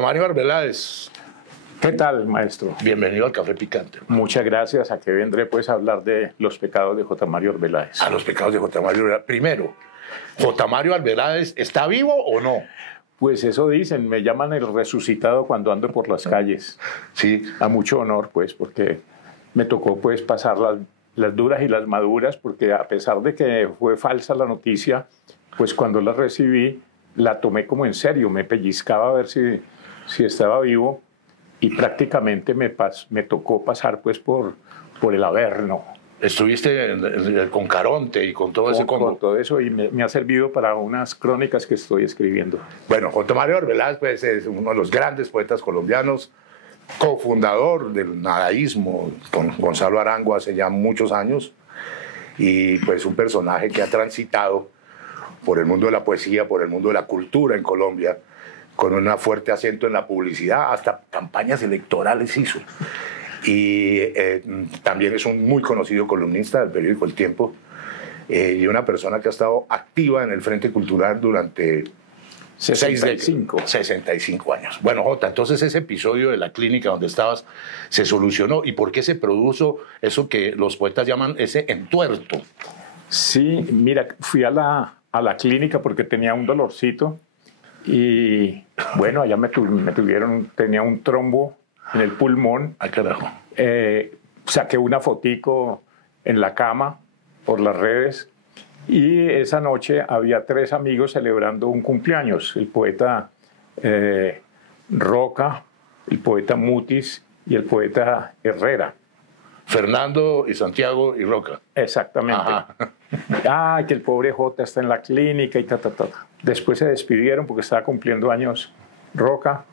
J. Mario Arbeláez, ¿Qué tal, maestro? bienvenido al Café Picante. Muchas gracias. ¿A qué vendré pues a hablar de los pecados de J. Mario Arbeláez? A los pecados de J. Mario Arbeláez. Primero, ¿J. Mario Arbeláez está vivo o no? Pues eso dicen, me llaman el resucitado cuando ando por las calles. Sí. A mucho honor, pues, porque me tocó pues pasar las duras y las maduras, porque a pesar de que fue falsa la noticia, pues cuando la recibí, la tomé como en serio, me pellizcaba a ver si estaba vivo y prácticamente me tocó pasar pues por el Averno. Estuviste con Caronte y con todo ese combo. Con todo eso y me ha servido para unas crónicas que estoy escribiendo. Bueno, J. Mario Arbeláez pues, es uno de los grandes poetas colombianos, cofundador del nadaísmo con Gonzalo Arango hace ya muchos años, y pues un personaje que ha transitado por el mundo de la poesía, por el mundo de la cultura en Colombia, con un fuerte acento en la publicidad, hasta campañas electorales hizo. Y también es un muy conocido columnista del periódico El Tiempo, y una persona que ha estado activa en el Frente Cultural durante 65 años. Bueno, Jota, entonces ese episodio de la clínica donde estabas se solucionó. ¿Y por qué se produjo eso que los poetas llaman ese entuerto? Sí, mira, fui a la clínica porque tenía un dolorcito y bueno, allá tenía un trombo en el pulmón. ¡Ay, carajo! Saqué una fotico en la cama por las redes y esa noche había 3 amigos celebrando un cumpleaños, el poeta Roca, el poeta Mutis y el poeta Herrera. Fernando y Santiago y Roca. Exactamente. Ah, que el pobre Jota está en la clínica y ta. Después se despidieron porque estaba cumpliendo años Roca.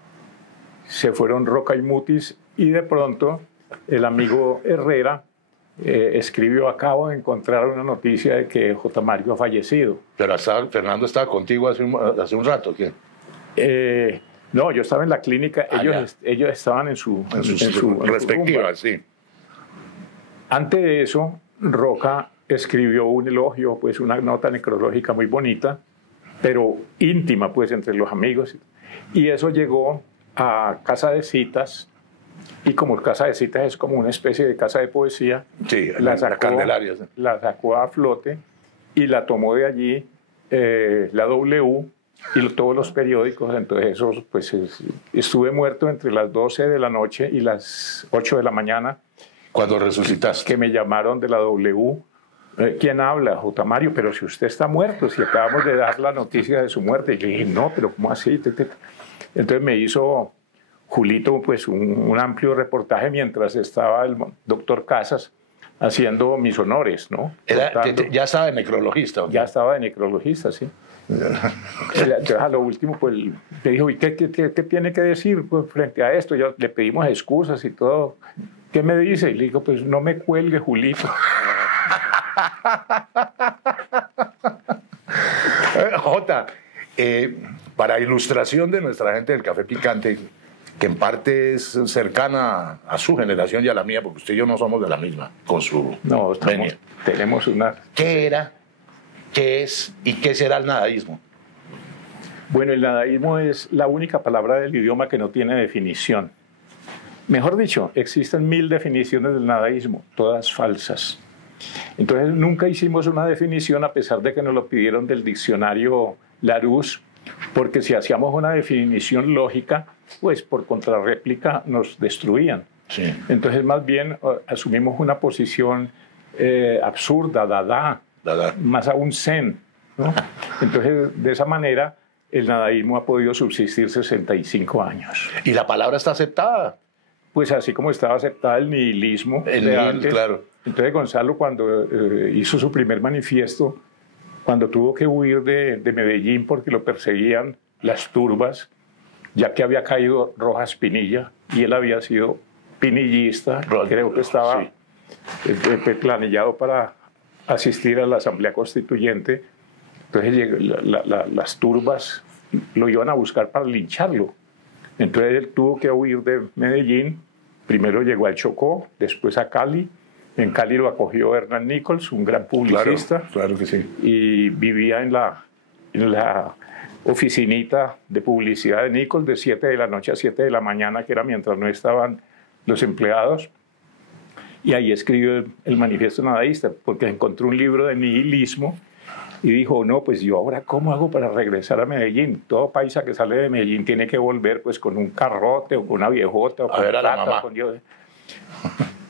Se fueron Roca y Mutis y de pronto el amigo Herrera escribió: acabo de encontrar una noticia de que J. Mario ha fallecido. Pero Fernando estaba contigo hace un rato, ¿qué? No, yo estaba en la clínica, ellos estaban en su respectiva, sí. Antes de eso, Roca escribió un elogio, pues una nota necrológica muy bonita, pero íntima, pues entre los amigos. Y eso llegó a Casa de Citas, y como Casa de Citas es como una especie de casa de poesía, sí, la Candelaria, sí. La sacó a flote y la tomó de allí la W y todos los periódicos. Entonces eso, pues, estuve muerto entre las 12 de la noche y las 8 de la mañana. Cuando resucitaste. Que me llamaron de la W. ¿Quién habla? J. Mario, pero si usted está muerto, si acabamos de dar la noticia de su muerte. Y le dije, no, pero ¿cómo así? Entonces me hizo Julito pues un amplio reportaje mientras estaba el doctor Casas haciendo mis honores, ¿no? Ya estaba de necrologista. ¿Okay? Ya estaba de necrologista, sí. Entonces, a lo último, pues, le dijo, ¿y qué tiene que decir pues, frente a esto? Le pedimos excusas y todo. ¿Qué me dice? Y le digo, pues no me cuelgue, Julito. Jota, para ilustración de nuestra gente del Café Picante, que en parte es cercana a su generación y a la mía, porque usted y yo no somos de la misma, con su venia. Tenemos una... ¿Qué era, qué es y qué será el nadaísmo? Bueno, el nadaísmo es la única palabra del idioma que no tiene definición. Mejor dicho, existen 1000 definiciones del nadaísmo, todas falsas. Entonces nunca hicimos una definición a pesar de que nos lo pidieron del diccionario Larousse, porque si hacíamos una definición lógica, pues por contrarréplica nos destruían. Sí. Entonces más bien asumimos una posición absurda, dada, más aún zen, ¿no? Entonces de esa manera el nadaísmo ha podido subsistir 65 años. ¿Y la palabra está aceptada? Pues así como estaba aceptada el nihilismo. Claro. Entonces Gonzalo, cuando hizo su primer manifiesto, cuando tuvo que huir de Medellín porque lo perseguían las turbas, ya que había caído Rojas Pinilla y él había sido pinillista, creo que estaba planillado para asistir a la Asamblea Constituyente. Entonces las turbas lo iban a buscar para lincharlo. Entonces él tuvo que huir de Medellín. Primero llegó al Chocó, después a Cali. En Cali lo acogió Hernán Nichols, un gran publicista. Claro que sí. Y vivía en la oficinita de publicidad de Nichols de 7 de la noche a 7 de la mañana, que era mientras no estaban los empleados. Y ahí escribió el manifiesto nadaísta, porque encontró un libro de nihilismo y dijo, no, pues yo ahora, ¿cómo hago para regresar a Medellín? Todo paisa que sale de Medellín tiene que volver pues con un carrote o con una viejota o a ver a la mamá.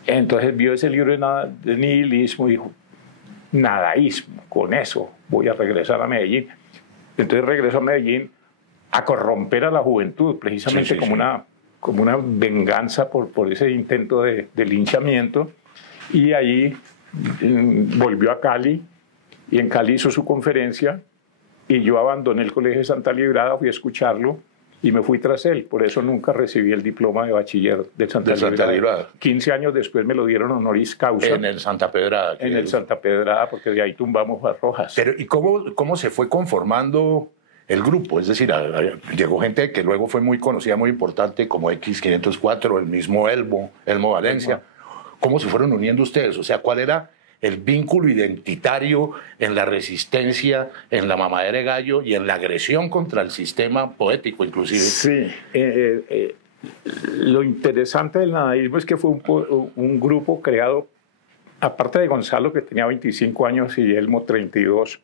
Entonces vio ese libro de nihilismo y dijo, nadaísmo, con eso voy a regresar a Medellín. Entonces regresó a Medellín a corromper a la juventud, precisamente como una venganza por ese intento de linchamiento. Y ahí volvió a Cali, y en Cali hizo su conferencia, y yo abandoné el Colegio de Santa Librada, fui a escucharlo, y me fui tras él. Por eso nunca recibí el diploma de bachiller de Santa Librada. 15 años después me lo dieron honoris causa. En el Santa Pedrada. En el Santa Pedrada, porque de ahí tumbamos a Rojas. Pero, ¿y cómo se fue conformando el grupo? Es decir, llegó gente que luego fue muy conocida, muy importante, como X504, el mismo Elmo Valencia. ¿Cómo se fueron uniendo ustedes? O sea, ¿cuál era el vínculo identitario en la resistencia, en la mamadera de gallo y en la agresión contra el sistema poético, inclusive? Sí. Lo interesante del nadaísmo es que fue un grupo creado, aparte de Gonzalo, que tenía 25 años, y Elmo 32,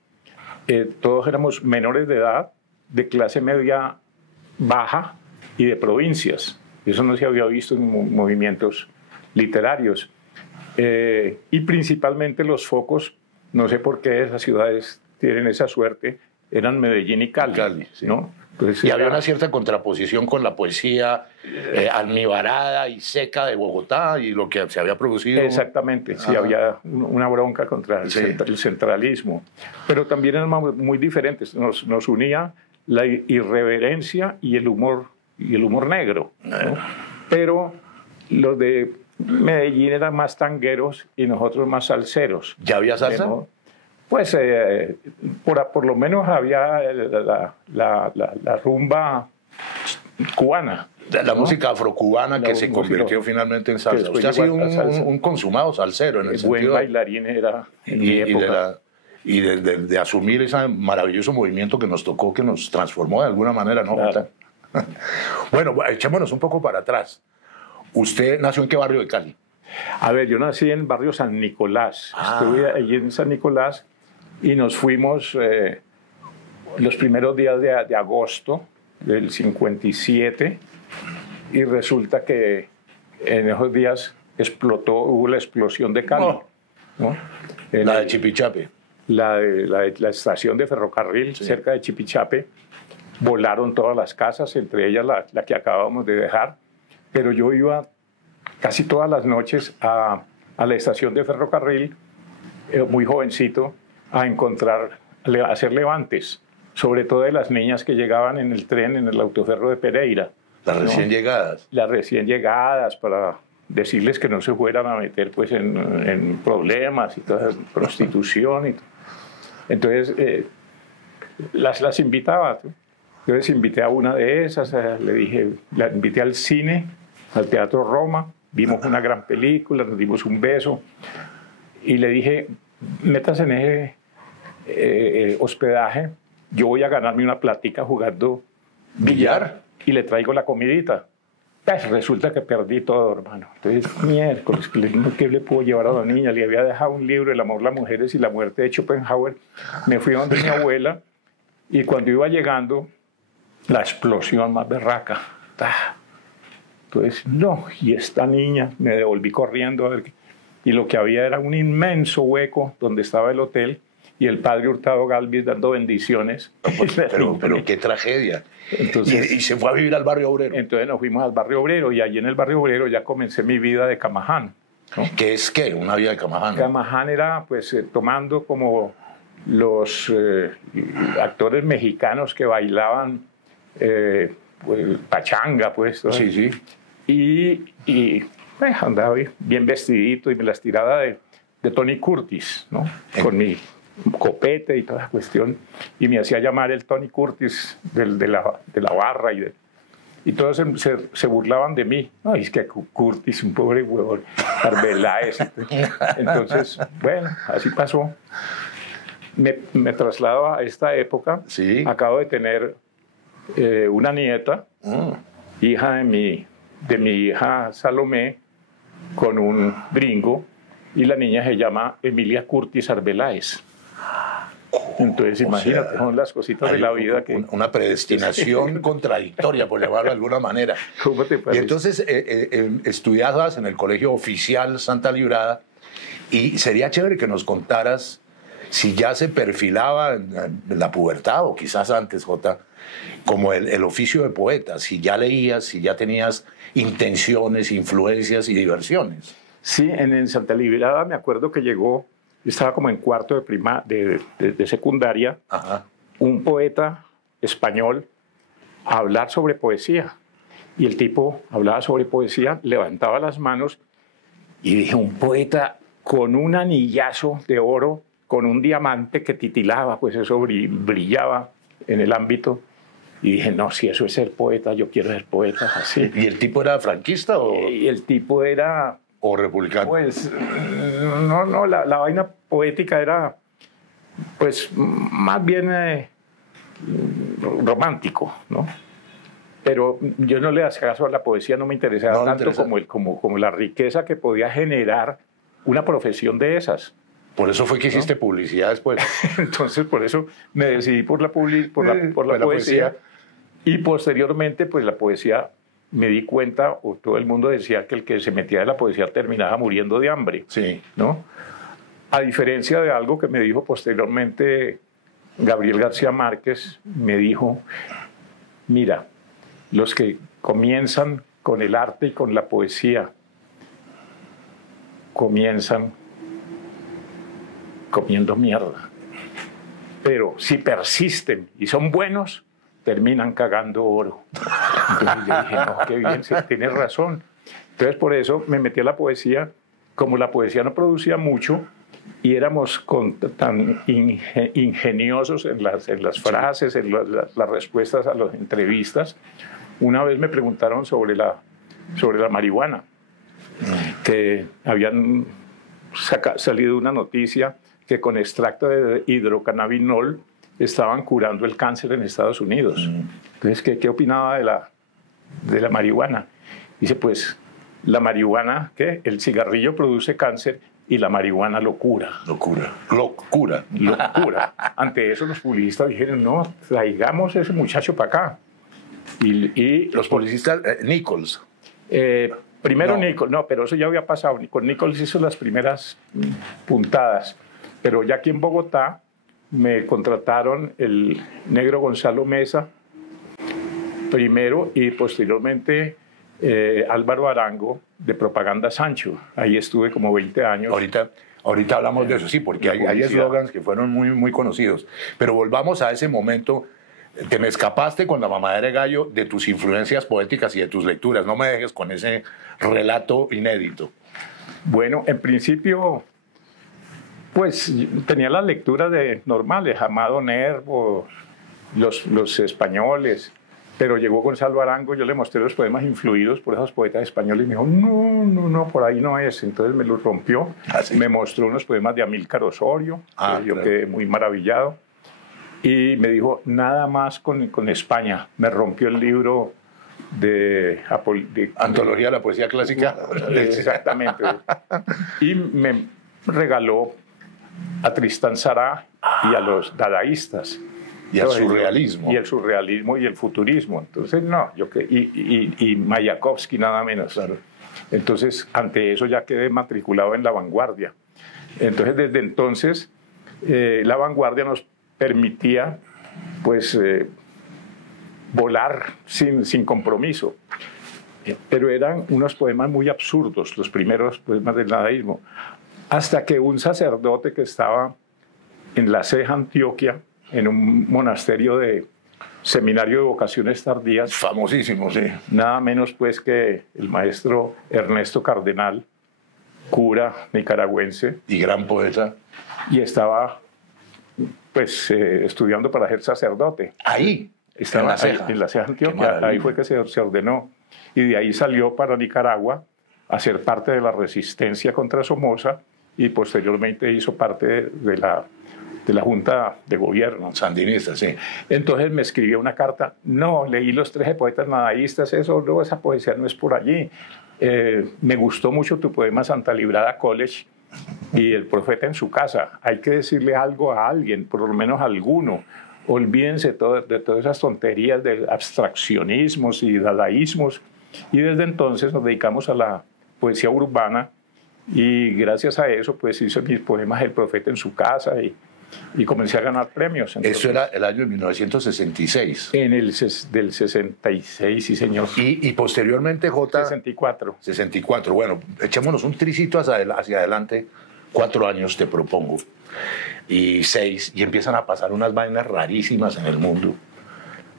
todos éramos menores de edad, de clase media baja y de provincias. Eso no se había visto en movimientos literarios. Y principalmente los focos, no sé por qué esas ciudades tienen esa suerte, eran Medellín y Cali, sí. ¿no? Entonces, y había una cierta contraposición con la poesía almibarada y seca de Bogotá y lo que se había producido. Exactamente, sí, había una bronca contra el centralismo. Pero también eran muy diferentes. Nos unía la irreverencia y el humor negro, ¿no? Pero los de Medellín eran más tangueros y nosotros más salseros. ¿Ya había salsa? Pues por lo menos había la rumba cubana. La música afrocubana que se convirtió finalmente en salsa. Usted ha sido un consumado salsero en el sentido. Buen bailarín era en mi época. Y de asumir ese maravilloso movimiento que nos tocó, que nos transformó de alguna manera, ¿no? Claro. Bueno, echémonos un poco para atrás. ¿Usted nació en qué barrio de Cali? A ver, yo nací en el barrio San Nicolás. Estuve allí en San Nicolás y nos fuimos los primeros días de agosto del 57, y resulta que en esos días hubo la explosión de Cali. ¿No? La de Chipichape. La estación de ferrocarril, sí, cerca de Chipichape. Volaron todas las casas, entre ellas la que acabamos de dejar. Pero yo iba casi todas las noches a la estación de ferrocarril, muy jovencito, a hacer levantes, sobre todo de las niñas que llegaban en el tren, en el autoferro de Pereira. Las recién llegadas. Las recién llegadas, para decirles que no se fueran a meter pues, en problemas y toda esa prostitución. Y todo. Entonces, las invitaba. Entonces invité a una de esas, le dije, la invité al cine, al Teatro Roma, vimos una gran película, nos dimos un beso, y le dije, métase en ese hospedaje, yo voy a ganarme una platica jugando billar y le traigo la comidita. Pues resulta que perdí todo, hermano. Entonces, miércoles, ¿qué le puedo llevar a la niña? Le había dejado un libro, El amor, las mujeres y la muerte de Schopenhauer. Me fui a donde mi abuela, y cuando iba llegando, la explosión más berraca. Entonces, no, y esta niña, me devolví corriendo a ver, y lo que había era un inmenso hueco donde estaba el hotel, y el padre Hurtado Galvis dando bendiciones. Pero qué tragedia. Entonces, y se fue a vivir al barrio obrero. Entonces nos fuimos al barrio obrero, y allí en el barrio obrero ya comencé mi vida de Camaján, ¿no? ¿Qué es qué? Una vida de Camaján. Camaján era pues tomando como los actores mexicanos que bailaban pues, pachanga, pues. ¿no? Sí, sí. Y pues, andaba bien vestidito y me las tiraba de Tony Curtis, ¿no? Con mi copete y toda la cuestión, y me hacía llamar el Tony Curtis de la barra, y todos se burlaban de mí. No, es que Curtis, un pobre huevón, Arbeláez. Entonces, bueno, así pasó. Me traslado a esta época. Sí. Acabo de tener una nieta, hija de mi hija Salomé, con un gringo, y la niña se llama Emilia Curtis Arbeláez. Entonces, imagínate, son las cositas de la vida que... Una predestinación contradictoria, por llamarlo de alguna manera. ¿Cómo te parece? Y entonces estudiabas en el Colegio Oficial Santa Librada, y sería chévere que nos contaras si ya se perfilaba en la pubertad, o quizás antes, Jota, como el oficio de poeta, si ya leías, si ya tenías intenciones, influencias y diversiones. Sí, en Santa Librada me acuerdo que llegó, estaba como en cuarto de secundaria, Ajá. un poeta español a hablar sobre poesía. Y el tipo hablaba sobre poesía, levantaba las manos y dije, un poeta con un anillazo de oro, con un diamante que titilaba, pues eso brillaba en el ámbito. Y dije, no, si eso es ser poeta, yo quiero ser poeta así. ¿Y el tipo era franquista o...? Y el tipo era... ¿O republicano? Pues, no, la vaina poética era, pues, más bien romántico, ¿no? Pero yo no le hacía caso a la poesía, no me interesaba tanto como la riqueza que podía generar una profesión de esas. Por eso fue que hiciste publicidad después. Entonces, por eso me decidí por la poesía. Y posteriormente, pues la poesía, me di cuenta, o todo el mundo decía que el que se metía de la poesía terminaba muriendo de hambre. Sí. ¿No? A diferencia de algo que me dijo posteriormente Gabriel García Márquez, me dijo, mira, los que comienzan con el arte y con la poesía, comienzan comiendo mierda. Pero si persisten y son buenos, terminan cagando oro. Entonces yo dije, no, qué bien, sí, tienes razón. Entonces por eso me metí a la poesía. Como la poesía no producía mucho y éramos tan ingeniosos en las frases, en las respuestas a las entrevistas, una vez me preguntaron sobre la marihuana, que habían salido una noticia que con extracto de hidrocannabinol estaban curando el cáncer en Estados Unidos. Entonces, ¿qué opinaba de la marihuana? Dice, pues, la marihuana, ¿qué? El cigarrillo produce cáncer y la marihuana lo cura. Locura. Ante eso los publicistas dijeron, no, traigamos a ese muchacho para acá. Y los publicistas, Nichols. Primero no. Nichols, no, pero eso ya había pasado. Con Nichols hizo las primeras puntadas. Pero ya aquí en Bogotá me contrataron el negro Gonzalo Mesa primero y posteriormente Álvaro Arango de Propaganda Sancho. Ahí estuve como 20 años. Ahorita hablamos de eso, sí, porque hay eslogans que fueron muy, muy conocidos. Pero volvamos a ese momento. Te me escapaste con La mamadera de gallo de tus influencias poéticas y de tus lecturas. No me dejes con ese relato inédito. Bueno, en principio, pues tenía las lecturas normales, Amado Nervo, los españoles, pero llegó Gonzalo Arango, yo le mostré los poemas influidos por esos poetas españoles y me dijo, no, por ahí no es. Entonces me los rompió, ¿sí? Me mostró unos poemas de Amílcar Osorio, yo quedé muy maravillado. Y me dijo, nada más con España. Me rompió el libro de Antología de la Poesía Clásica. Exactamente. Y me regaló a Tristán Tzara y a los dadaístas. Y al surrealismo. Y el surrealismo y el futurismo. Entonces, no, y Mayakovsky nada menos. Claro. Entonces, ante eso ya quedé matriculado en La Vanguardia. Entonces, desde entonces, La Vanguardia nos permitía, pues, volar sin compromiso. Pero eran unos poemas muy absurdos, los primeros poemas del dadaísmo. Hasta que un sacerdote que estaba en La Ceja, Antioquia, en un monasterio de seminario de vocaciones tardías. Famosísimo, sí. Nada menos, pues, que el maestro Ernesto Cardenal, cura nicaragüense. Y gran poeta. Y estaba, pues, estudiando para ser sacerdote. Ahí, estaba en La Ceja, Antioquia. Ahí fue que se ordenó. Y de ahí salió para Nicaragua a ser parte de la resistencia contra Somoza y posteriormente hizo parte de la de la Junta de Gobierno. Sandinista, sí. Entonces me escribió una carta, no, leí los 13 poetas nadaístas, esa poesía no es por allí. Me gustó mucho tu poema Santa Librada College y El profeta en su casa. Hay que decirle algo a alguien, por lo menos a alguno. Olvídense de todas esas tonterías de abstraccionismos y dadaísmos. Y desde entonces nos dedicamos a la poesía urbana y gracias a eso pues hice mis poemas El profeta en su casa y comencé a ganar premios. Entonces, eso era el año 1966. Del 66, sí señor. Y posteriormente, J. 64. 64. Bueno, echémonos un tricito hacia adelante. 4 años te propongo. Y 6. Y empiezan a pasar unas vainas rarísimas en el mundo.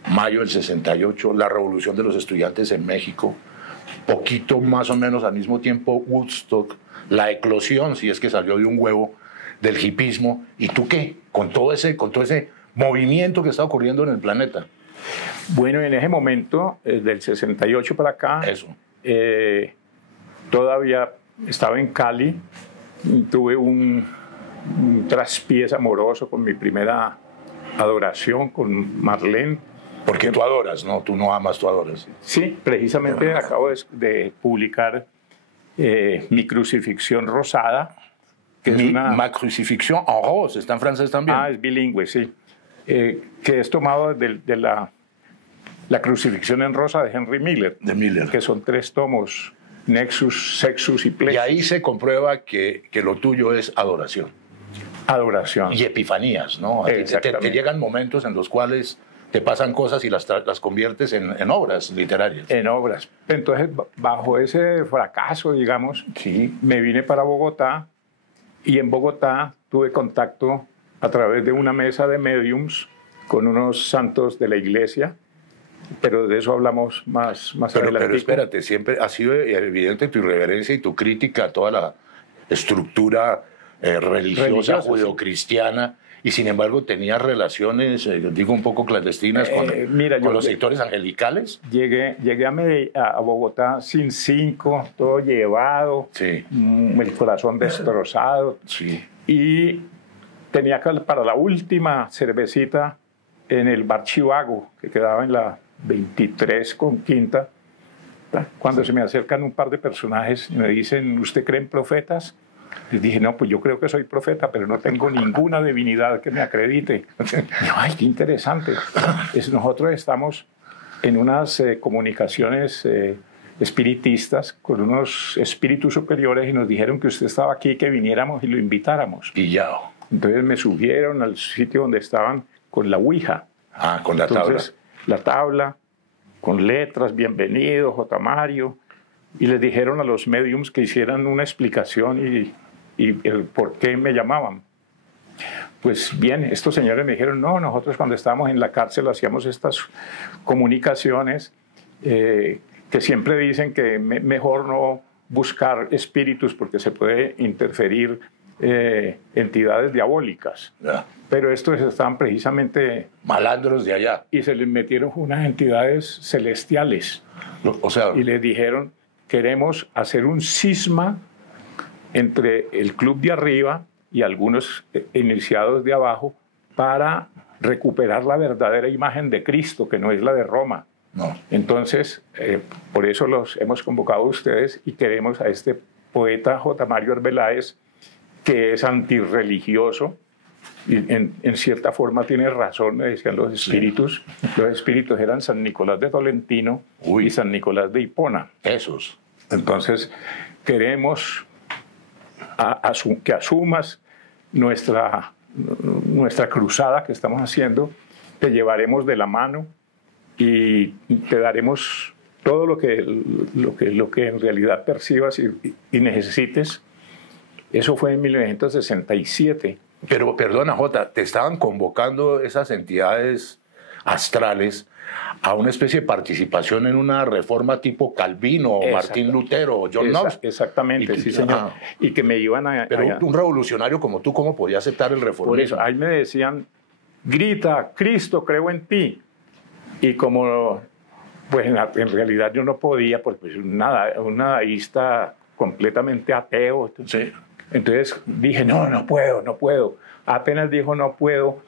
Mayo del 68, la revolución de los estudiantes en México. Poquito más o menos al mismo tiempo Woodstock. La eclosión, si es que salió de un huevo, del hipismo. ¿Y tú qué? Con todo ese movimiento que está ocurriendo en el planeta. Bueno, en ese momento, del 68 para acá, Eso. Todavía estaba en Cali. Tuve un traspiés amoroso con mi primera adoración, con Marlene. Porque tú adoras, ¿no? Tú no amas, tú adoras. Sí, precisamente acabo de publicar Mi crucifixión rosada, que es Ma crucifixión en rose, está en francés también. Ah, es bilingüe, sí. Que es tomado de la crucifixión en rosa de Henry Miller. De Miller. Que son 3 tomos, Nexus, Sexus y Plexus. Y ahí se comprueba que lo tuyo es adoración. Adoración. Y epifanías, ¿no? Te llegan momentos en los cuales te pasan cosas y las conviertes en obras literarias. En obras. Entonces, bajo ese fracaso, digamos, sí, me vine para Bogotá. Y en Bogotá tuve contacto a través de una mesa de mediums con unos santos de la iglesia, pero de eso hablamos más adelante. Pero espérate, siempre ha sido evidente tu irreverencia y tu crítica a toda la estructura religiosa judeocristiana, y sin embargo tenías relaciones, digo un poco clandestinas, con los sectores angelicales. Llegué a Bogotá sin 5, todo llevado, sí, el corazón destrozado, sí, y tenía que para la última cervecita en el bar Chivago, que quedaba en la 23 con Quinta, cuando se me acercan un par de personajes y me dicen, ¿usted cree en profetas? Les dije, no, pues yo creo que soy profeta, pero no tengo ninguna divinidad que me acredite. Ay, qué interesante. Nosotros estamos en unas comunicaciones espiritistas con unos espíritus superiores y nos dijeron que usted estaba aquí, que viniéramos y lo invitáramos. Pillado. Entonces me subieron al sitio donde estaban con la ouija. Ah, con la Entonces, tabla. La tabla, con letras, bienvenido, J. Mario, y les dijeron a los mediums que hicieran una explicación y el por qué me llamaban. Pues bien, estos señores me dijeron, no, nosotros cuando estábamos en la cárcel hacíamos estas comunicaciones que siempre dicen que mejor no buscar espíritus porque se puede interferir entidades diabólicas. Ya. Pero estos estaban precisamente... malandros de allá. Y se les metieron unas entidades celestiales. O sea... Y les dijeron, queremos hacer un cisma entre el club de arriba y algunos iniciados de abajo para recuperar la verdadera imagen de Cristo, que no es la de Roma. No. Entonces, por eso los hemos convocado a ustedes y queremos a este poeta J. Mario Arbeláez, que es antirreligioso, y en cierta forma tiene razón, me decían los espíritus. Sí. Los espíritus eran San Nicolás de Tolentino y San Nicolás de Hipona. Esos. Entonces, queremos que asumas nuestra cruzada que estamos haciendo, te llevaremos de la mano y te daremos todo lo que en realidad percibas y necesites. Eso fue en 1967. Pero perdona, Jota, te estaban convocando esas entidades astrales a una especie de participación en una reforma tipo Calvino, o Martín Lutero, o John Knox. Exactamente, sí, señor. Y que me iban a... Pero un revolucionario como tú, ¿cómo podía aceptar el reformismo? Por eso, ahí me decían, grita, Cristo, creo en ti. Y como, pues en realidad yo no podía, pues nada, un nadaísta completamente ateo. Sí. Entonces dije, no, no puedo, no puedo. Apenas dijo no puedo,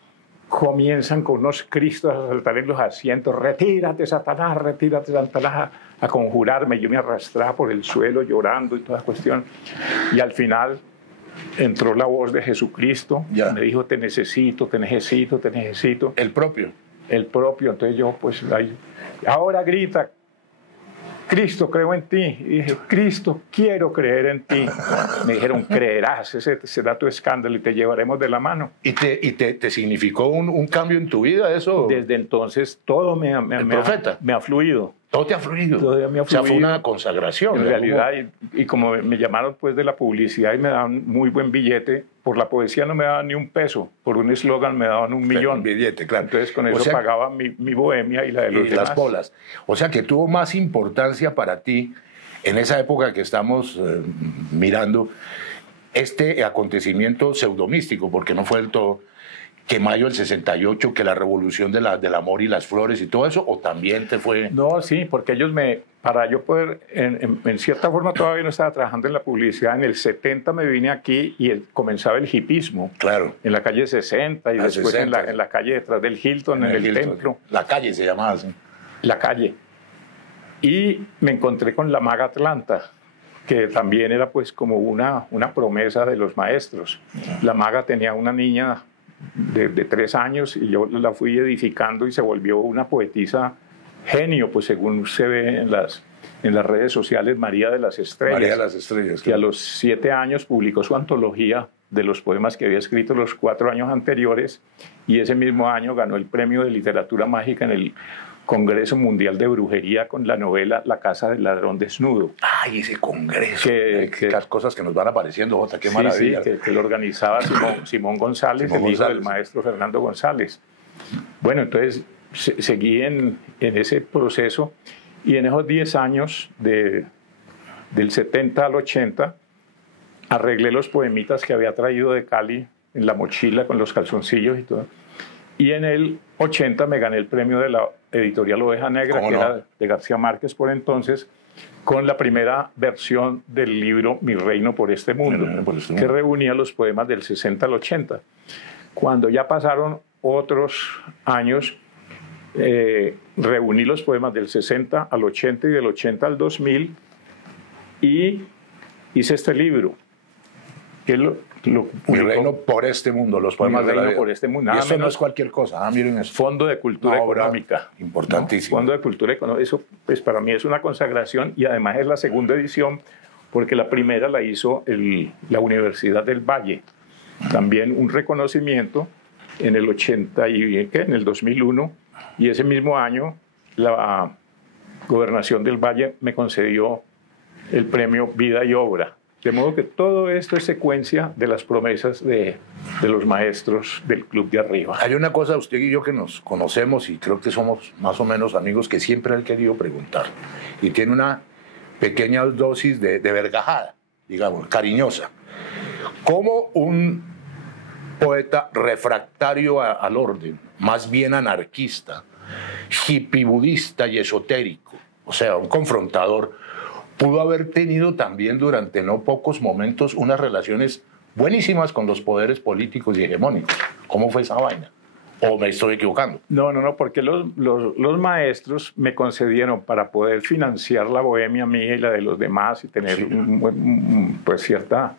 comienzan con unos cristos a saltar en los asientos, retírate Satanás, a conjurarme. Yo me arrastraba por el suelo llorando y toda cuestión. Y al final entró la voz de Jesucristo, me dijo, te necesito, te necesito, te necesito. El propio. El propio. Entonces yo pues ahí, ahora grita, Cristo, creo en ti. Y dije, Cristo, quiero creer en ti. Me dijeron, creerás, ese será tu escándalo y te llevaremos de la mano. ¿Y te significó un cambio en tu vida eso? Desde entonces todo me ha fluido. Todo te ha fluido. Todo me ha fluido. O sea, fue una consagración. En realidad, y como me llamaron pues de la publicidad y me daban muy buen billete, por la poesía no me daban ni un peso, por un eslogan me daban 1 millón. Un billete, claro. Entonces con eso pagaba mi bohemia y la de los demás. Las bolas. O sea que tuvo más importancia para ti en esa época que estamos mirando este acontecimiento pseudomístico, porque no fue del todo, que mayo del 68, que la revolución del amor y las flores y todo eso, o también te fue... No, sí, porque ellos para yo poder, en cierta forma todavía no estaba trabajando en la publicidad, en el 70 me vine aquí y comenzaba el hipismo. Claro. En la calle 60 y después 60. En la calle detrás del Hilton, en el templo. La calle se llamaba así. La calle. Y me encontré con la Maga Atlanta, que también era pues como una promesa de los maestros. La Maga tenía una niña de 3 años y yo la fui edificando y se volvió una poetisa genio, pues según se ve en las redes sociales, María de las Estrellas. María de las Estrellas. Que a los 7 años publicó su antología de los poemas que había escrito los 4 años anteriores y ese mismo año ganó el premio de literatura mágica en el Congreso Mundial de Brujería con la novela La Casa del Ladrón Desnudo. ¡Ay, ese congreso! Las cosas que nos van apareciendo, Jota, qué sí, maravilla. Sí, que lo organizaba Simón González, hijo del maestro Fernando González. Bueno, entonces seguí en ese proceso y en esos 10 años, del 70 al 80, arreglé los poemitas que había traído de Cali en la mochila con los calzoncillos y todo. Y en el 80 me gané el premio de la editorial Oveja Negra, que era de García Márquez por entonces, con la primera versión del libro Mi Reino por este Mundo, que reunía los poemas del 60 al 80. Cuando ya pasaron otros años, reuní los poemas del 60 al 80 y del 80 al 2000 y hice este libro, que Mi Reino por este Mundo, los poemas de la vida. Por este mundo. Y eso no es cualquier cosa. Miren eso. Fondo de Cultura Económica. Importantísimo. Fondo de Cultura Económica. Eso pues para mí es una consagración y además es la segunda edición porque la primera la hizo la Universidad del Valle. También un reconocimiento en el 80 y en el 2001 y ese mismo año la Gobernación del Valle me concedió el premio Vida y Obra. De modo que todo esto es secuencia de las promesas de los maestros del Club de Arriba. Hay una cosa, usted y yo que nos conocemos y creo que somos más o menos amigos, que siempre he querido preguntar. Y tiene una pequeña dosis de vergajada, digamos, cariñosa. ¿Cómo un poeta refractario al orden, más bien anarquista, hippie budista y esotérico, o sea, un confrontador, pudo haber tenido también durante no pocos momentos unas relaciones buenísimas con los poderes políticos y hegemónicos? ¿Cómo fue esa vaina? ¿O me estoy equivocando? No, porque los maestros me concedieron para poder financiar la bohemia mía y la de los demás y tener pues cierta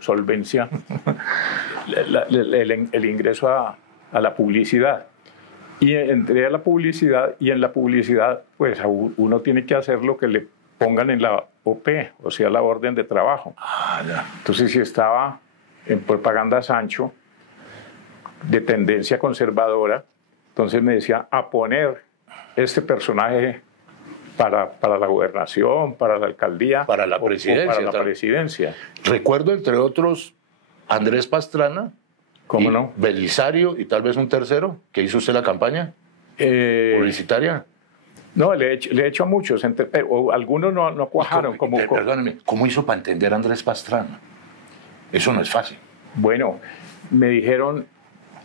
solvencia el ingreso a la publicidad. Y entré a la publicidad y en la publicidad pues uno tiene que hacer lo que le pongan en la OP, o sea, la orden de trabajo. Entonces si estaba en propaganda Sancho, de tendencia conservadora, entonces me decía a poner este personaje para la gobernación, para la alcaldía, para la presidencia. Para la presidencia. Recuerdo entre otros Andrés Pastrana. ¿Cómo no? Belisario y tal vez un tercero, que hizo usted la campaña publicitaria. No, le he hecho a muchos, o algunos no cuajaron. Perdóneme, ¿cómo hizo para entender a Andrés Pastrana? Eso no es fácil. Bueno, me dijeron,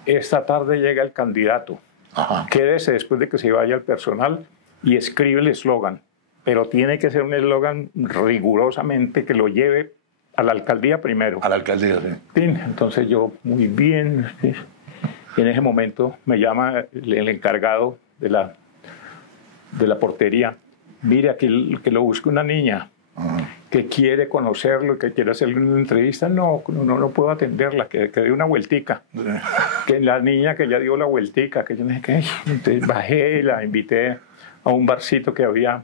esta tarde llega el candidato, quédese después de que se vaya el personal y escribe el eslogan, pero tiene que ser un eslogan rigurosamente que lo lleve a la alcaldía primero. A la alcaldía, sí. Entonces yo, muy bien. ¿Sí? Y en ese momento me llama el encargado de la portería. Mire, aquí que lo busque una niña que quiere conocerlo, que quiere hacerle una entrevista. No puedo atenderla, que dé una vueltica. Que la niña que ya dio la vueltica, que yo no sé qué. Entonces bajé y la invité a un barcito que había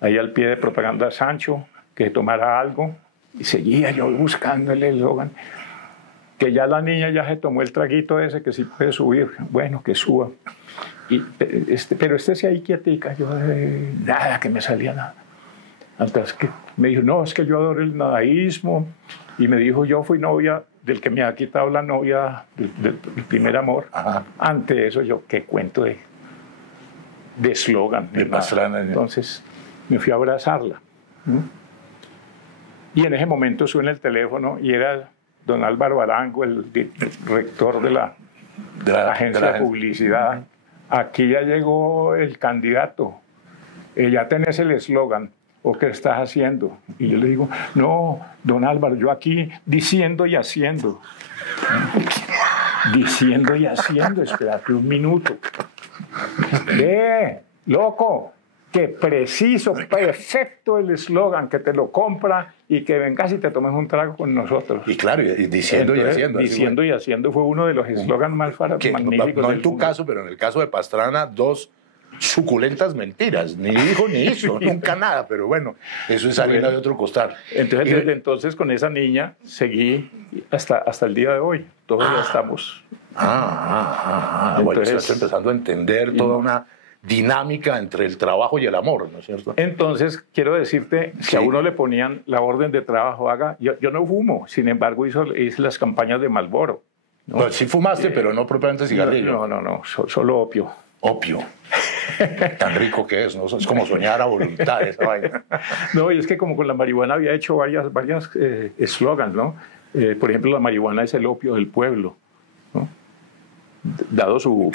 ahí al pie de Propaganda Sancho, que tomara algo. Y seguía yo buscándole el eslogan. Que ya la niña ya se tomó el traguito ese, que sí puede subir. Bueno, que suba. Pero estése ahí quietica. Yo, nada, que me salía nada. Entonces que me dijo, no, es que yo adoro el nadaísmo. Y me dijo, yo fui novia del que me ha quitado la novia del primer amor. Ajá. Ante eso, yo, qué cuento de eslogan. De Pastrana. Entonces me fui a abrazarla. Y en ese momento suena el teléfono y era don Álvaro Arango, el rector de la agencia de publicidad. Aquí ya llegó el candidato. Ya tenés el eslogan. ¿O qué estás haciendo? Y yo le digo, no, don Álvaro, yo aquí diciendo y haciendo. Diciendo y haciendo, espérate un minuto. Loco, que preciso, perfecto el eslogan, que te lo compra y que vengas y te tomes un trago con nosotros. Y claro, y diciendo. Entonces, y haciendo. Diciendo y haciendo fue uno de los eslogans más magníficos. No en tu caso, pero en el caso de Pastrana, dos suculentas mentiras, ni dijo ni hizo, nunca nada, pero bueno, eso es harina de otro costal. Entonces, desde entonces con esa niña seguí hasta el día de hoy, todos ya estamos. Entonces, bueno, estás empezando a entender toda una dinámica entre el trabajo y el amor, ¿no es cierto? Entonces, quiero decirte, si a uno le ponían la orden de trabajo, yo no fumo, sin embargo hice las campañas de Marlboro, ¿no? Pues sí fumaste, pero no propiamente cigarrillo. No, solo opio. Opio. Tan rico que es, ¿no? Es como soñar a voluntad esa vaina. No, y es que como con la marihuana había hecho varias eslogans, ¿no? Por ejemplo, la marihuana es el opio del pueblo, ¿no? Dado su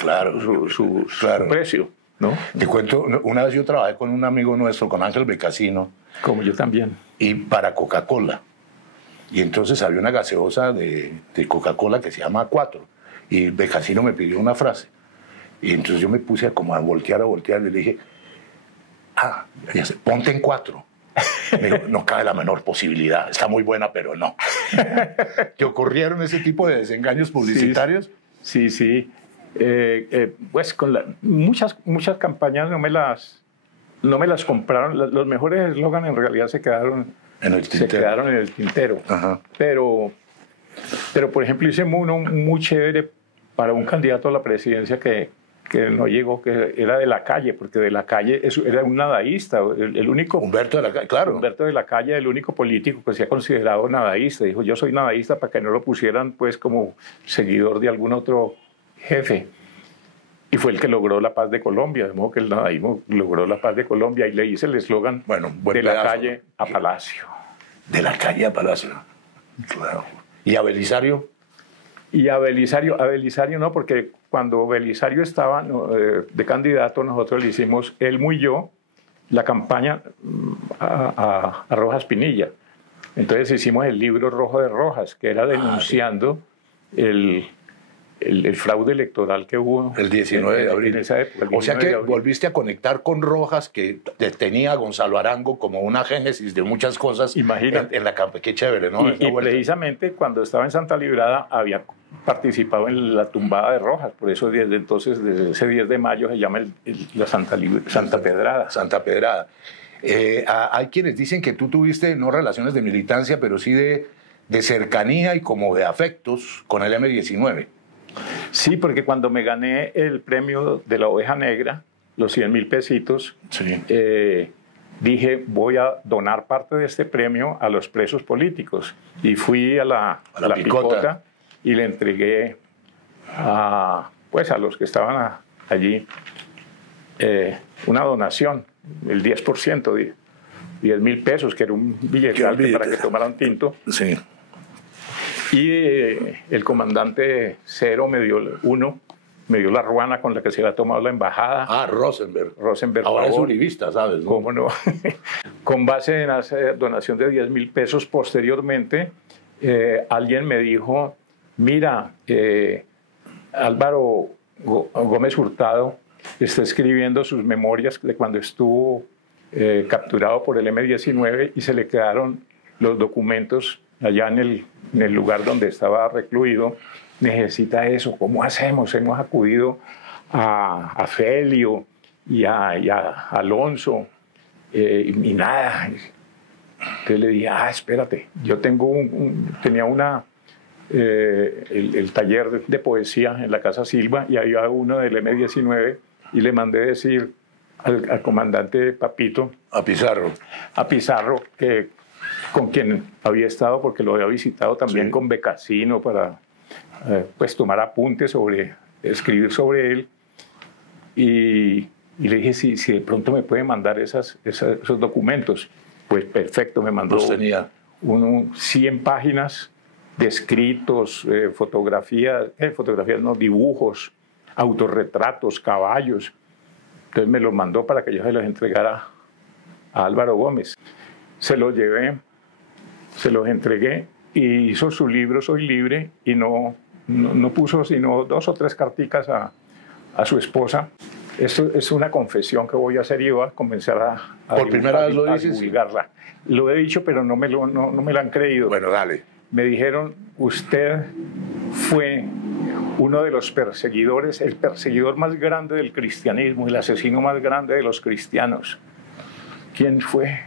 precio, ¿no? Te cuento, una vez yo trabajé con un amigo nuestro, con Ángel Becasino. Como yo también. Y para Coca-Cola. Y entonces había una gaseosa de Coca-Cola que se llama 4. Y Becasino me pidió una frase. Y entonces yo me puse como a voltear, y le dije, ponte en 4. Me dijo, no cabe la menor posibilidad, está muy buena, pero no. ¿Te ocurrieron ese tipo de desengaños publicitarios? Sí. Pues con muchas campañas no me las compraron. Los mejores eslogans en realidad se quedaron en el tintero. Ajá. Pero, por ejemplo, hice uno muy chévere para un candidato a la presidencia que no llegó, que era de la Calle, porque de la Calle era un nadaísta, el único... Humberto de la Calle, claro. Humberto de la Calle, el único político que se ha considerado nadaísta. Dijo, yo soy nadaísta para que no lo pusieran pues como seguidor de algún otro jefe. Y fue el que logró la paz de Colombia, de modo que el nadaísmo logró la paz de Colombia, y le hice el eslogan, de la calle a Palacio. De la calle a Palacio, claro. ¿Y a Belisario? Y a Belisario no, porque cuando Belisario estaba de candidato, nosotros le hicimos, él y yo, la campaña a Rojas Pinilla. Entonces hicimos el libro Rojo de Rojas, que era denunciando el fraude electoral que hubo el 19 de abril. En esa época, o sea que volviste a conectar con Rojas, que tenía a Gonzalo Arango como una génesis de muchas cosas. Imagínate. En la campaña. Qué chévere, ¿no? Y precisamente cuando estaba en Santa Librada había participado en la tumbada de Rojas, por eso desde ese 10 de mayo se llama la Santa Pedrada. Santa Pedrada. Hay quienes dicen que tú tuviste no relaciones de militancia, pero sí de cercanía y como de afectos con el M-19. Sí, porque cuando me gané el premio de la Oveja Negra, los 100.000 pesitos, sí. Dije, voy a donar parte de este premio a los presos políticos. Y fui a la Picota y le entregué a los que estaban allí una donación, el 10%, 10.000 pesos, que era un billete para que tomaran tinto. Sí. Y el comandante Cero me dio la ruana con la que se había tomado la embajada. Rosenberg. Rosenberg. Ahora es uribista, ¿sabes? ¿No? ¿Cómo no? Con base en esa donación de 10.000 pesos, posteriormente, alguien me dijo, mira, Álvaro Gómez Hurtado está escribiendo sus memorias de cuando estuvo capturado por el M-19 y se le quedaron los documentos allá en el lugar donde estaba recluido. Necesita eso. ¿Cómo hacemos? Hemos acudido a Felio y a Alonso y nada. Entonces le dije, espérate, yo tenía el taller de poesía en la Casa Silva y había uno del M-19 y le mandé decir al comandante Papito, A Pizarro, con quien había estado, porque lo había visitado también sí, con Becasino para pues tomar apuntes escribir sobre él, y le dije si de pronto me puede mandar esos documentos. Pues perfecto, me mandó 100 páginas de escritos, fotografías no, dibujos, autorretratos, caballos. Entonces me los mandó para que yo se los entregara a Álvaro Gómez. Se los llevé, se los entregué y hizo su libro Soy Libre y no puso sino 2 o 3 carticas a su esposa. Esto es una confesión que voy a hacer y voy a comenzar a ¿Por primera vez lo dices? divulgarla. Lo he dicho, pero no me lo han creído. Bueno, dale. Me dijeron, usted fue uno de los perseguidores, el perseguidor más grande del cristianismo, el asesino más grande de los cristianos. ¿Quién fue?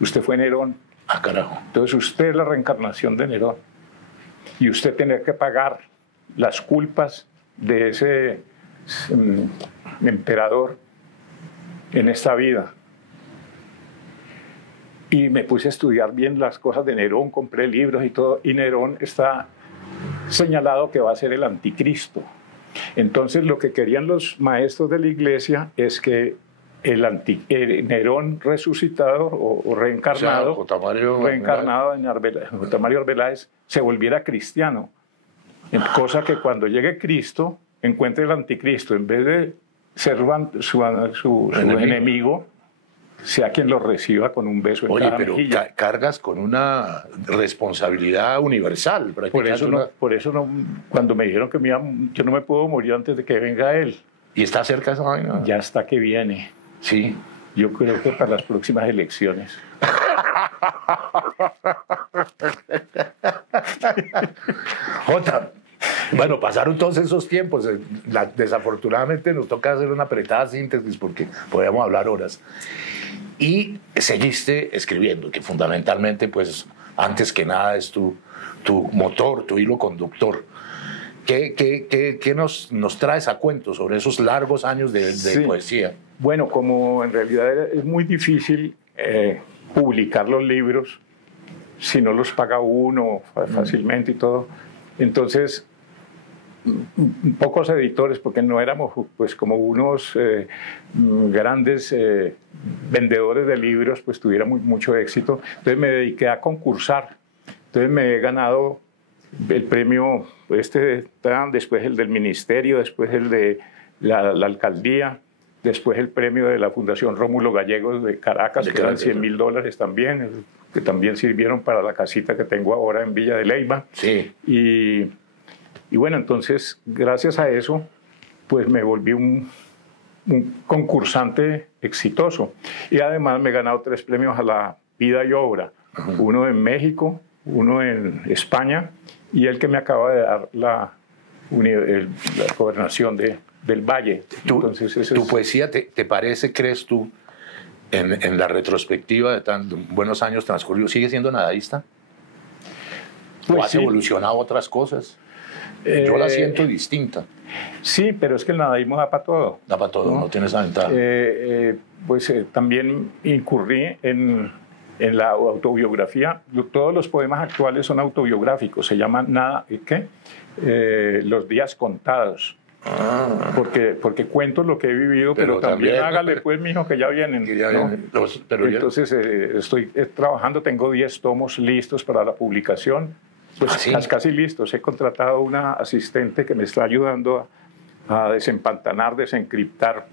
Usted fue Nerón. Carajo. Entonces usted es la reencarnación de Nerón. Y usted tiene que pagar las culpas de ese emperador en esta vida. Y me puse a estudiar bien las cosas de Nerón, compré libros y todo, y Nerón está señalado que va a ser el anticristo. Entonces lo que querían los maestros de la iglesia es que el Nerón resucitado o reencarnado, J. Mario Arbeláez se volviera cristiano. Cosa que cuando llegue Cristo encuentre el anticristo, en vez de ser su enemigo, sea quien lo reciba con un beso en cada mejilla. Pero cargas con una responsabilidad universal. Por eso no, cuando me dijeron que yo no me puedo morir antes de que venga él. ¿Y está cerca esa vaina? Ya está que viene. Sí. Yo creo que para las próximas elecciones. Jota, bueno, pasaron todos esos tiempos. Desafortunadamente nos toca hacer una apretada síntesis porque podríamos hablar horas. Y seguiste escribiendo, que fundamentalmente, pues, antes que nada es tu motor, tu hilo conductor. ¿Qué nos traes a cuento sobre esos largos años de poesía? Bueno, como en realidad es muy difícil publicar los libros si no los paga uno fácilmente y todo, entonces pocos editores, porque no éramos pues como unos grandes vendedores de libros, pues tuviéramos mucho éxito. Entonces me dediqué a concursar. Entonces me he ganado el premio, después el del ministerio, después el de la alcaldía, después el premio de la Fundación Rómulo Gallegos de Caracas, que eran $100.000 también, que también sirvieron para la casita que tengo ahora en Villa de Leyva. Sí. Y bueno, entonces, gracias a eso, pues me volví un concursante exitoso. Y además me he ganado 3 premios a la vida y obra. Uno en México, uno en España y el que me acaba de dar la gobernación del Valle. Entonces, ¿Tu poesía te parece, crees tú, en la retrospectiva de tan buenos años transcurridos, sigue siendo nadadista? Pues ¿O has evolucionado otras cosas? Yo la siento distinta. Sí, pero es que el nadaísmo da para todo. Da para todo, no tiene esa ventaja. También incurrí en la autobiografía. Todos los poemas actuales son autobiográficos. Se llaman los días contados. Porque cuento lo que he vivido, pero también hágale pues, mijo, que ya vienen. Entonces estoy trabajando, tengo 10 tomos listos para la publicación. Pues casi listos. He contratado una asistente que me está ayudando a desempantanar, desencriptar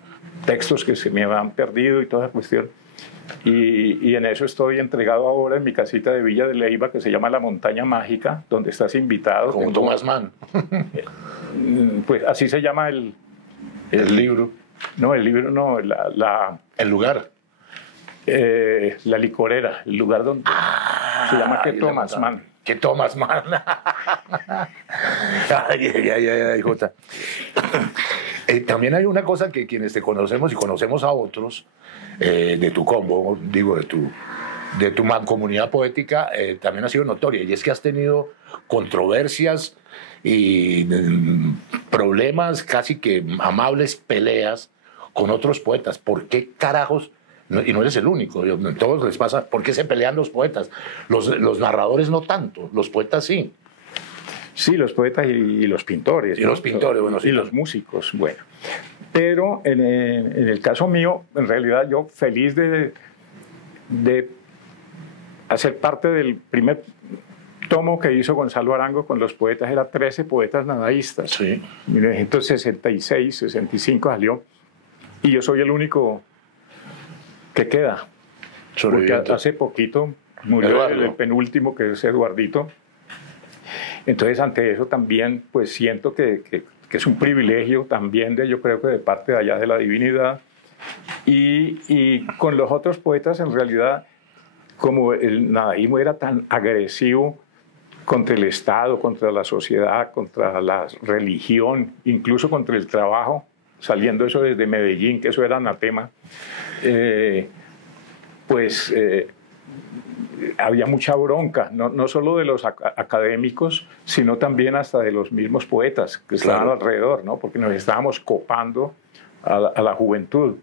textos que se me han perdido y toda la cuestión. Y en eso estoy entregado ahora en mi casita de Villa de Leyva, que se llama La Montaña Mágica, donde estás invitado. Como Thomas Mann. Pues así se llama el libro. No, el libro no, El lugar. La licorera, el lugar donde se llama Que Thomas Mann. Que Thomas Mann. Ay, Jota. También hay una cosa que quienes te conocemos y conocemos a otros de tu combo, digo, de tu mancomunidad poética, también ha sido notoria, y es que has tenido controversias y problemas, casi que amables peleas con otros poetas. ¿Por qué carajos? Y no eres el único, a todos les pasa. ¿Por qué se pelean los poetas? Los narradores no tanto, los poetas sí. Sí, los poetas y los pintores. Y los pintores, bueno, sí. Y los músicos, bueno. Pero en el caso mío, en realidad yo feliz de hacer parte del primer tomo que hizo Gonzalo Arango con los poetas, era 13 poetas nadaístas. Sí. En 1966, 65 salió, y yo soy el único que queda. Porque hace poquito murió el penúltimo, que es Eduardito. Entonces, ante eso también, pues siento que es un privilegio también, yo creo que de parte de allá de la divinidad. Y con los otros poetas, en realidad, como el nadaísmo era tan agresivo contra el Estado, contra la sociedad, contra la religión, incluso contra el trabajo, saliendo eso desde Medellín, que eso era anatema, había mucha bronca, no solo de los académicos, sino también hasta de los mismos poetas que estaban alrededor, ¿no? Porque nos estábamos copando a la juventud.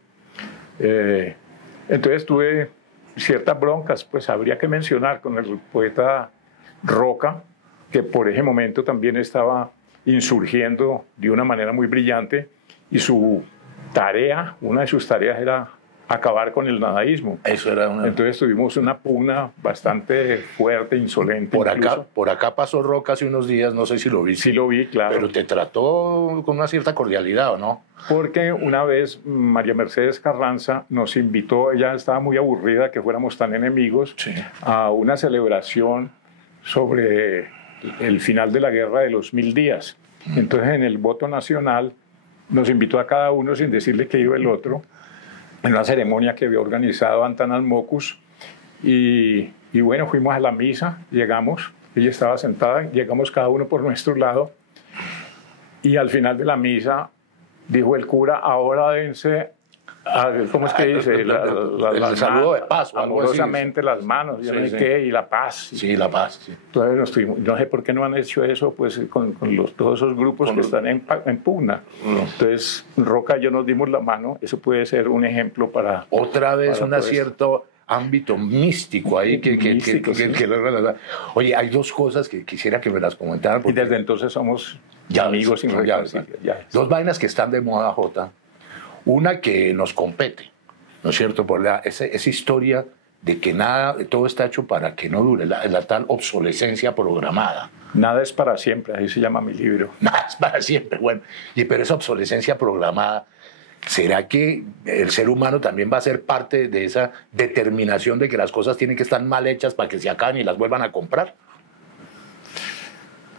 Entonces tuve ciertas broncas, pues habría que mencionar con el poeta Roca, que por ese momento también estaba insurgiendo de una manera muy brillante, y su tarea, una de sus tareas era acabar con el nadaísmo. Eso era una... Entonces tuvimos una pugna bastante fuerte, insolente. Por acá pasó Roca hace unos días, no sé si lo vi. Sí lo vi, claro. Pero te trató con una cierta cordialidad, ¿o no? Porque una vez María Mercedes Carranza nos invitó, ella estaba muy aburrida que fuéramos tan enemigos, sí, a una celebración sobre el final de la guerra de los 1000 días. Entonces, en el voto nacional nos invitó a cada uno sin decirle que iba el otro, en una ceremonia que había organizado Antanas Mocus, y bueno, fuimos a la misa, llegamos, ella estaba sentada, llegamos cada uno por nuestro lado, y al final de la misa dijo el cura: ahora dense, ¿cómo es que dice? El saludo de paz. Amorosamente las manos, yo no sé qué, y la paz. Sí, la paz. Sí. Entonces no sé por qué no han hecho eso pues, con todos esos grupos que están en pugna. No. Entonces, Roca y yo nos dimos la mano, eso puede ser un ejemplo para... Otra vez un cierto ámbito místico ahí. Oye, hay dos cosas que quisiera que me las comentaran. Y desde entonces somos amigos sin Dos vainas que están de moda, Jota. Una que nos compete, ¿no es cierto? Por esa historia de que todo está hecho para que no dure, la tal obsolescencia programada. Nada es para siempre, así se llama mi libro. Nada es para siempre, bueno. Pero esa obsolescencia programada, ¿será que el ser humano también va a ser parte de esa determinación de que las cosas tienen que estar mal hechas para que se acaben y las vuelvan a comprar?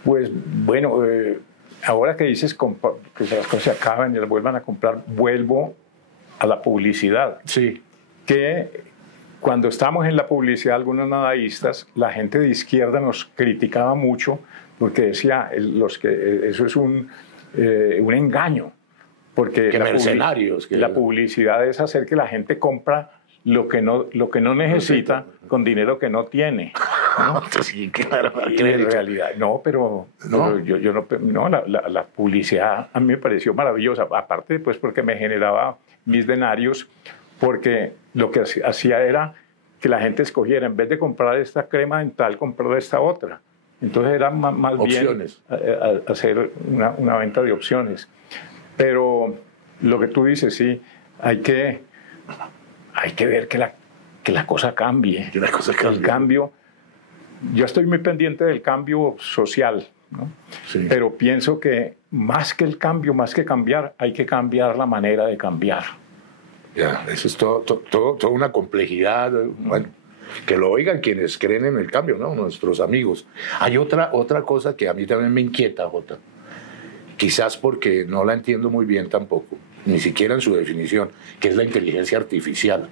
Pues bueno... ahora que dices que las cosas se acaban y las vuelvan a comprar, vuelvo a la publicidad. Sí. Que cuando estamos en la publicidad, algunos nadaístas, la gente de izquierda nos criticaba mucho porque decía eso es un engaño. Porque que mercenarios. La publicidad es hacer que la gente compra lo que no necesita con dinero que no tiene. ¿No? Sí, claro, en realidad, pero la publicidad a mí me pareció maravillosa, aparte pues porque me generaba mis denarios, porque lo que hacía era que la gente escogiera, en vez de comprar esta crema dental, comprar esta otra. Entonces era más opciones. Bien hacer una venta de opciones. Pero lo que tú dices, sí, hay que ver que la cosa cambie. El cambio... Yo estoy muy pendiente del cambio social, ¿no? Sí. Pero pienso que más que el cambio, más que cambiar, hay que cambiar la manera de cambiar. Ya, eso es toda una complejidad. Bueno, que lo oigan quienes creen en el cambio, ¿no? Nuestros amigos. Hay otra cosa que a mí también me inquieta, Jota. Quizás porque no la entiendo muy bien tampoco, ni siquiera en su definición, que es la inteligencia artificial.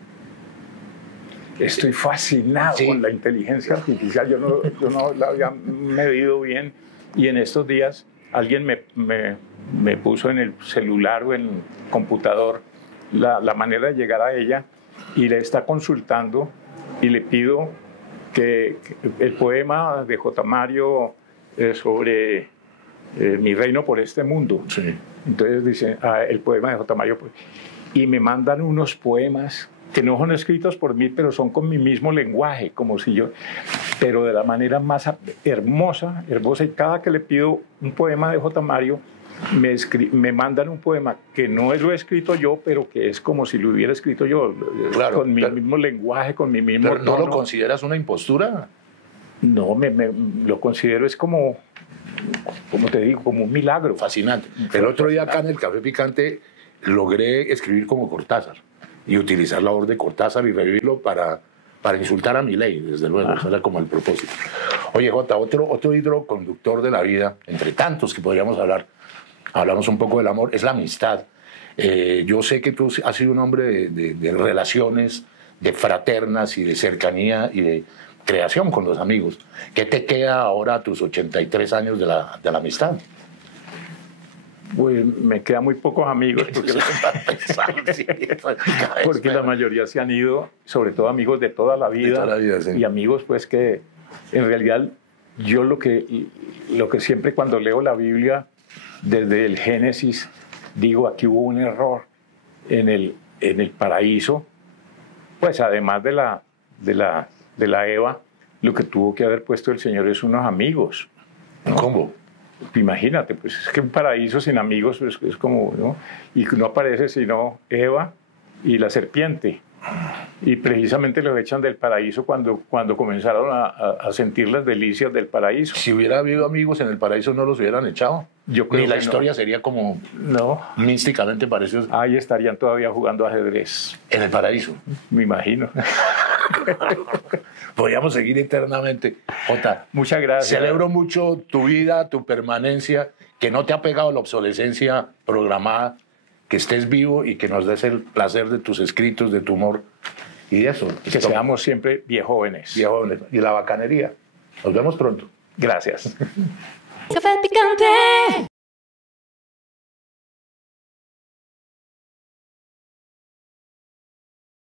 Estoy fascinado con la inteligencia artificial. Yo no la había medido bien y en estos días alguien me puso en el celular o en el computador la manera de llegar a ella y le está consultando y le pido que el poema de J. Mario sobre mi reino por este mundo. Sí. Entonces dice, el poema de J. Mario. Y me mandan unos poemas que no son escritos por mí, pero son con mi mismo lenguaje, como si yo, pero de la manera más hermosa. Y cada que le pido un poema de J. Mario, me mandan un poema que no lo he escrito yo, pero que es como si lo hubiera escrito yo, claro, con mi mismo lenguaje, con mi mismo tono. ¿No lo consideras una impostura? No, lo considero es como te digo, como un milagro. Fascinante. El otro día acá en el Café Picante logré escribir como Cortázar y utilizar la voz de Cortázar y revivirlo para insultar a Milei, desde luego. Eso era como el propósito. Oye, Jota, otro hilo conductor de la vida, entre tantos que podríamos hablar, hablamos un poco del amor, es la amistad. Yo sé que tú has sido un hombre de relaciones, de fraternas y de cercanía y de creación con los amigos. ¿Qué te queda ahora a tus 83 años de la amistad? Pues me quedan muy pocos amigos porque la mayoría se han ido, sobre todo amigos de toda la vida, sí. Y amigos pues que en realidad yo lo que siempre cuando leo la Biblia desde el Génesis digo, aquí hubo un error en el paraíso, pues además de la Eva, lo que tuvo que haber puesto el Señor es unos amigos, ¿no? ¿Cómo? Imagínate, pues es que un paraíso sin amigos pues, es como, ¿no? Y no aparece sino Eva y la serpiente. Y precisamente los echan del paraíso cuando comenzaron a sentir las delicias del paraíso. Si hubiera habido amigos en el paraíso, ¿no los hubieran echado? Yo creo Ni la que historia no. Sería como No. místicamente parecido. Ahí estarían todavía jugando ajedrez. En el paraíso. Me imagino. Podríamos seguir eternamente. Jota, muchas gracias. Celebro mucho tu vida, tu permanencia, que no te ha pegado la obsolescencia programada, que estés vivo y que nos des el placer de tus escritos, de tu humor y de eso. Que seamos siempre viejóvenes. Viejóvenes. Y la bacanería. Nos vemos pronto. Gracias. Café Picante.